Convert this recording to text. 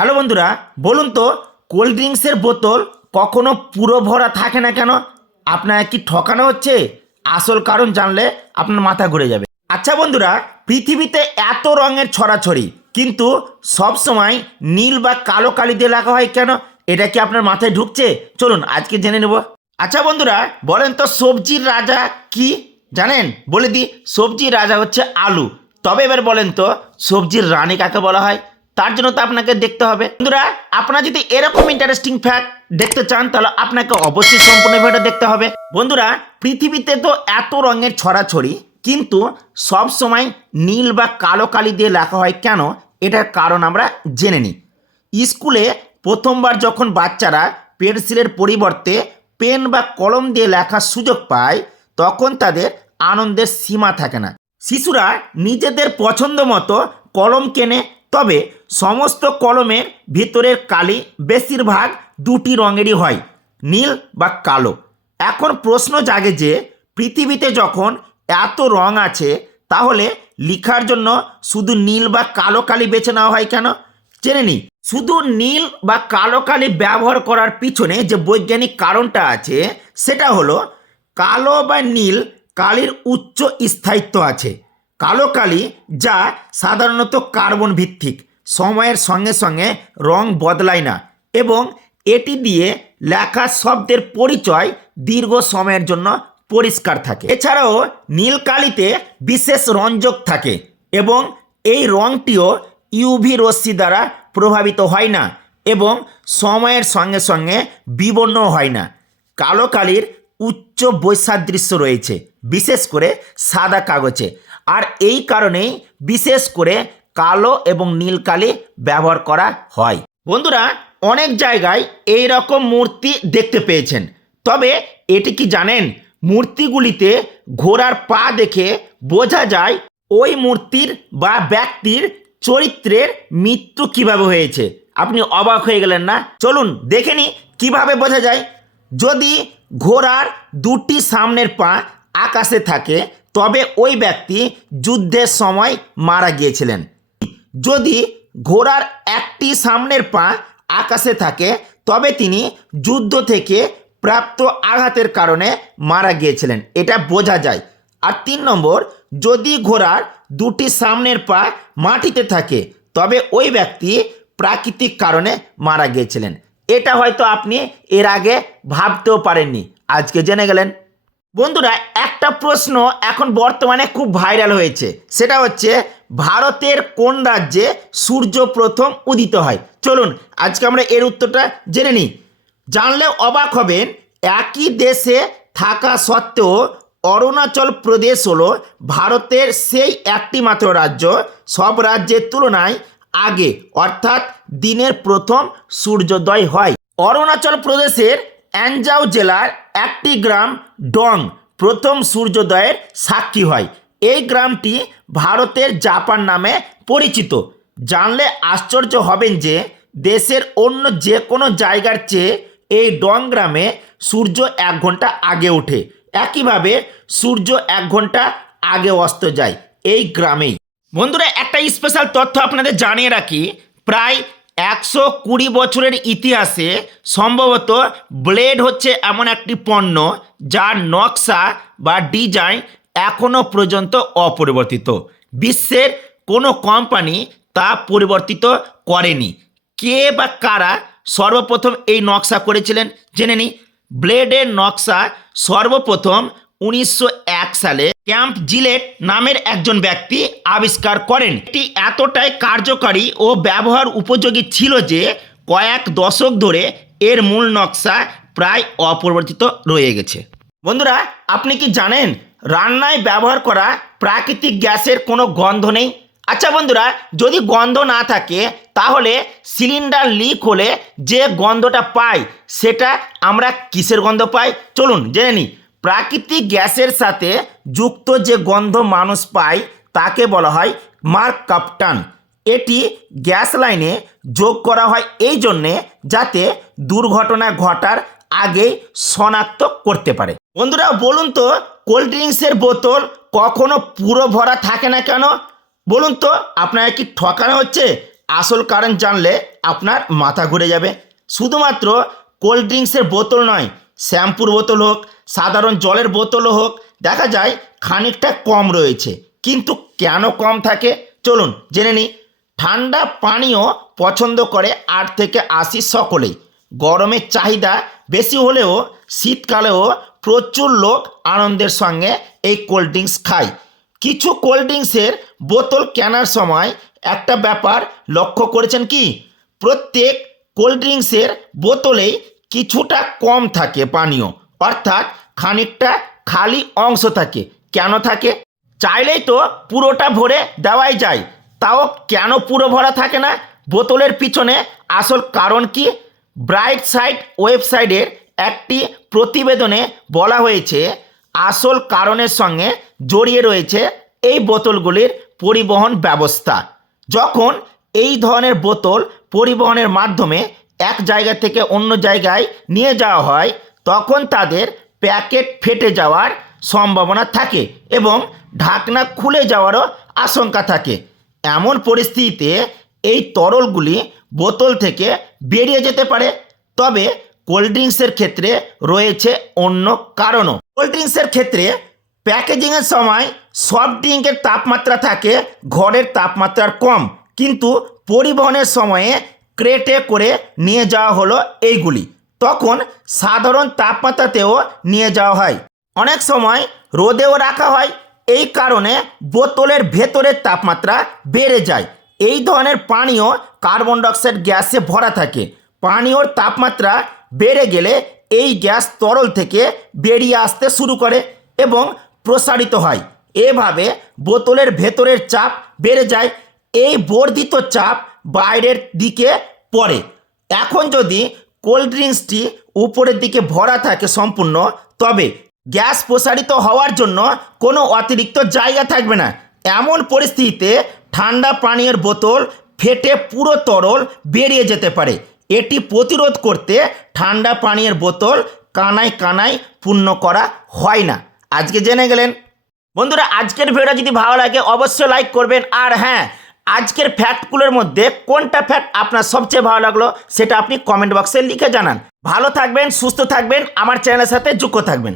Hello বন্ধুরা, বলুন তো, কোল্ড ড্রিঙ্কসের বোতল কখনো পুরো ভরা থাকে না কেন? আপনার কি ঠকানো হচ্ছে? আসল কারণ জানলে আপনার মাথা ঘুরে যাবে। আচ্ছা বন্ধুরা, পৃথিবীতে এত রঙের ছড়াছড়ি, কিন্তু সব সময় নীল বা কালো কালি দিয়ে লেখা হয় কেন? এটা কি আপনার মাথায় ঢুকছে? চলুন, আজকে জেনে নেব। আচ্ছা বন্ধুরা, বলেন তো সবজির রাজা কি? জানেন? বলে দিই, সবজির রাজা হচ্ছে আলু। তবে এবার বলেন তো, সবজির রানী কাকে বলা হয়? তার জন্য তো আপনাকে দেখতে হবে। বন্ধুরা, আপনারা যদি এরকম ইন্টারেস্টিং ফ্যাক্ট দেখতে চান, তাহলে আপনাকে অবশ্যই সম্পূর্ণ ভিডিওটা দেখতে হবে। বন্ধুরা, পৃথিবীতে তো এত রঙের ছড়াছড়ি, কিন্তু সব সময় নীল বা কালো কালি দিয়ে লেখা হয় কেন? এটার কারণ আমরা জেনে নিই। স্কুলে প্রথমবার যখন বাচ্চারা পেন্সিলের পরিবর্তে পেন বা কলম দিয়ে লেখার সুযোগ পায়, তখন তাদের আনন্দের সীমা থাকে না। শিশুরা নিজেদের পছন্দ মতো কলম কেনে তবে সমস্ত কলমের ভিতরের কালি বেশিরভাগ দুটি রঙেরই হয়, নীল বা কালো। এখন প্রশ্ন জাগে যে, পৃথিবীতে যখন এত রং আছে, তাহলে লেখার জন্য শুধু নীল বা কালো কালি বেছে নেওয়া হয় কেন? জেনে নিই। শুধু নীল বা কালো কালি ব্যবহার করার পিছনে যে বৈজ্ঞানিক কারণটা আছে, সেটা হলো কালো বা নীল কালির উচ্চ স্থায়িত্ব আছে। কালো কালি যা সাধারণত কার্বন ভিত্তিক, সময়ের সঙ্গে সঙ্গে রং বদলায় না এবং এটি দিয়ে লেখা শব্দের পরিচয় দীর্ঘ সময়ের জন্য পরিষ্কার থাকে। এছাড়াও নীল কালিতে বিশেষ রঞ্জক থাকে এবং এই রংটিও ইউভি রশ্মি দ্বারা প্রভাবিত হয় না এবং সময়ের সঙ্গে সঙ্গে বিবর্ণ হয় না। কালো কালির উচ্চ বৈসাদৃশ্য রয়েছে, বিশেষ করে সাদা কাগজে। আর এই কারণেই বিশেষ করে কালো এবং নীল কালি ব্যবহার করা হয়। বন্ধুরা, অনেক জায়গায় এই রকম মূর্তি দেখতে পেয়েছেন। তবে এটি কি জানেন? মূর্তিগুলিতে ঘোড়ার পা দেখে বোঝা যায় ওই মূর্তির বা ব্যক্তির চরিত্রের মৃত্যু কীভাবে হয়েছে। আপনি অবাক হয়ে গেলেন না? চলুন দেখে নি কীভাবে বোঝা যায়। যদি ঘোড়ার দুটি সামনের পা আকাশে থাকে তবে ওই ব্যক্তি যুদ্ধের সময় মারা গিয়েছিলেন। যদি ঘোড়ার একটি সামনের পা আকাশে থাকে, তবে তিনি যুদ্ধ থেকে প্রাপ্ত আঘাতের কারণে মারা গিয়েছিলেন। এটা বোঝা যায়। আর তিন নম্বর, যদি ঘোড়ার দুটি সামনের পা মাটিতে থাকে, তবে ওই ব্যক্তি প্রাকৃতিক কারণে মারা গিয়েছিলেন। এটা হয়তো আপনি এর আগে ভাবতেও পারেননি। আজকে জেনে গেলেন। বন্ধুরা, একটা প্রশ্ন এখন বর্তমানে খুব ভাইরাল হয়েছে। সেটা হচ্ছে, ভারতের কোন রাজ্যে সূর্য প্রথম উদিত হয়? চলুন, আজকে আমরা এর উত্তরটা জেনে নিই। জানলে অবাক হবেন, একই দেশে থাকা সত্ত্বেও অরুণাচল প্রদেশ হলো ভারতের সেই একটি মাত্র রাজ্য। সব রাজ্যের তুলনায় আগে, অর্থাৎ দিনের প্রথম সূর্যোদয় হয়। অরুণাচল প্রদেশের অ্যানজাও জেলার একটি গ্রাম ডং প্রথম সূর্যোদয়ের সাক্ষী হয়। এই গ্রামটি ভারতের জাপান নামে পরিচিত। জানলে আশ্চর্য হবেন যে দেশের অন্য যে কোনো জায়গার চেয়ে এই ডং গ্রামে সূর্য এক ঘণ্টা আগে ওঠে। একইভাবে সূর্য এক ঘণ্টা আগে অস্ত যায় এই গ্রামেই। বন্ধুরা, একটা স্পেশাল তথ্য আপনাদের জানিয়ে রাখি। প্রায় একশো কুড়ি বছরের ইতিহাসে সম্ভবত ব্লেড হচ্ছে এমন একটি পণ্য যার নকশা বা ডিজাইন এখনও পর্যন্ত অপরিবর্তিত। বিশ্বের কোনো কোম্পানি তা পরিবর্তিত করেনি। কে বা কারা সর্বপ্রথম এই নকশা করেছিলেন জেনে নিই। ব্লেডের নকশা সর্বপ্রথম উনিশশো এক সালে ক্যাম্প জিলেট নামের একজন ব্যক্তি আবিষ্কার করেন। এটি এতটাই কার্যকারী ও ব্যবহার উপযোগী ছিল যে কয়েক দশক ধরে এর মূল নকশা প্রায় অপরিবর্তিত রয়ে গেছে। বন্ধুরা, আপনি কি জানেন রান্নায় ব্যবহার করা প্রাকৃতিক গ্যাসের কোনো গন্ধ নেই? আচ্ছা বন্ধুরা, যদি গন্ধ না থাকে, তাহলে সিলিন্ডার লিক হলে যে গন্ধটা পাই, সেটা আমরা কিসের গন্ধ পাই? চলুন জেনে নিই। প্রাকৃতিক গ্যাসের সাথে যুক্ত যে গন্ধ মানুষ পায়, তাকে বলা হয় মার্ক কাপটান। এটি গ্যাস লাইনে যোগ করা হয় এই জন্যে যাতে দুর্ঘটনা ঘটার আগেই শনাক্ত করতে পারে। বন্ধুরা, বলুন তো, কোল্ড ড্রিঙ্কসের বোতল কখনো পুরো ভরা থাকে না কেন? বলুন তো আপনারা কি ঠকানো হচ্ছে? আসল কারণ জানলে আপনার মাথা ঘুরে যাবে। শুধুমাত্র কোল্ড ড্রিঙ্কসের বোতল নয়, শ্যাম্পুর বোতল হোক সাধারণ জলের বোতলও হোক, দেখা যায় খানিকটা কম রয়েছে। কিন্তু কেন কম থাকে? চলুন জেনে নিই। ঠান্ডা পানীয় পছন্দ করে আট থেকে আশি সকলেই। গরমের চাহিদা বেশি হলেও শীতকালেও প্রচুর লোক আনন্দের সঙ্গে এই কোল্ড ড্রিঙ্কস খায়। কিছু কোল্ড ড্রিঙ্কসের বোতল কেনার সময় একটা ব্যাপার লক্ষ্য করেছেন কি? প্রত্যেক কোল্ড ড্রিঙ্কসের বোতলেই কিছুটা কম থাকে পানীয়। অর্থাৎ খানিকটা খালি অংশ থাকে। কেন থাকে? চাইলেই তো পুরোটা ভরে দেওয়াই যায়। তাও কেন পুরো ভরা থাকে না? বোতলের পিছনে আসল কারণ কি? ব্রাইট সাইড ওয়েবসাইটের একটি প্রতিবেদনে বলা হয়েছে, আসল কারণের সঙ্গে জড়িয়ে রয়েছে এই বোতলগুলির পরিবহন ব্যবস্থা। যখন এই ধরনের বোতল পরিবহনের মাধ্যমে এক জায়গা থেকে অন্য জায়গায় নিয়ে যাওয়া হয় তখন তাদের প্যাকেট ফেটে যাওয়ার সম্ভাবনা থাকে এবং ঢাকনা খুলে যাওয়ারও আশঙ্কা থাকে। এমন পরিস্থিতিতে এই তরলগুলি বোতল থেকে বেরিয়ে যেতে পারে। তবে কোল্ড ড্রিঙ্কসের ক্ষেত্রে রয়েছে অন্য কারণও। কোল্ড ড্রিঙ্কসের ক্ষেত্রে প্যাকেজিংয়ের সময় সফট ড্রিঙ্কের তাপমাত্রা থাকে, ঘরের তাপমাত্রার কম। কিন্তু পরিবহনের সময়ে ক্রেটে করে নিয়ে যাওয়া হলো এইগুলি। তখন সাধারণ তাপমাত্রাতেও নিয়ে যাওয়া হয়। অনেক সময় রোদেও রাখা হয়। এই কারণে বোতলের ভেতরের তাপমাত্রা বেড়ে যায়। এই ধরনের পানীয় কার্বন ডাইঅক্সাইড গ্যাসে ভরা থাকে। পানীয়র তাপমাত্রা বেড়ে গেলে এই গ্যাস তরল থেকে বেরিয়ে আসতে শুরু করে এবং প্রসারিত হয়। এভাবে বোতলের ভেতরের চাপ বেড়ে যায়। এই বর্ধিত চাপ বাইরের দিকে পড়ে। এখন যদি কোল্ড ড্রিঙ্কসটি উপরের দিকে ভরা থাকে সম্পূর্ণ, তবে গ্যাস প্রসারিত হওয়ার জন্য কোনো অতিরিক্ত জায়গা থাকবে না। এমন পরিস্থিতিতে ঠান্ডা পানীয়ের বোতল ফেটে পুরো তরল বেরিয়ে যেতে পারে। এটি প্রতিরোধ করতে ঠান্ডা পানীয়ের বোতল কানায় কানায় পূর্ণ করা হয় না। আজকে জেনে গেলেন। বন্ধুরা, আজকের ভিডিওটা যদি ভালো লাগে, অবশ্যই লাইক করবেন। আর হ্যাঁ আজকের ফ্যাক্টগুলোর মধ্যে কোনটা ফ্যাক্ট আপনার সবচেয়ে ভালো লাগল সেটা আপনি কমেন্ট বক্সে লিখে জানান। ভালো থাকবেন, সুস্থ থাকবেন, আমার চ্যানেলের সাথে যুক্ত থাকবেন।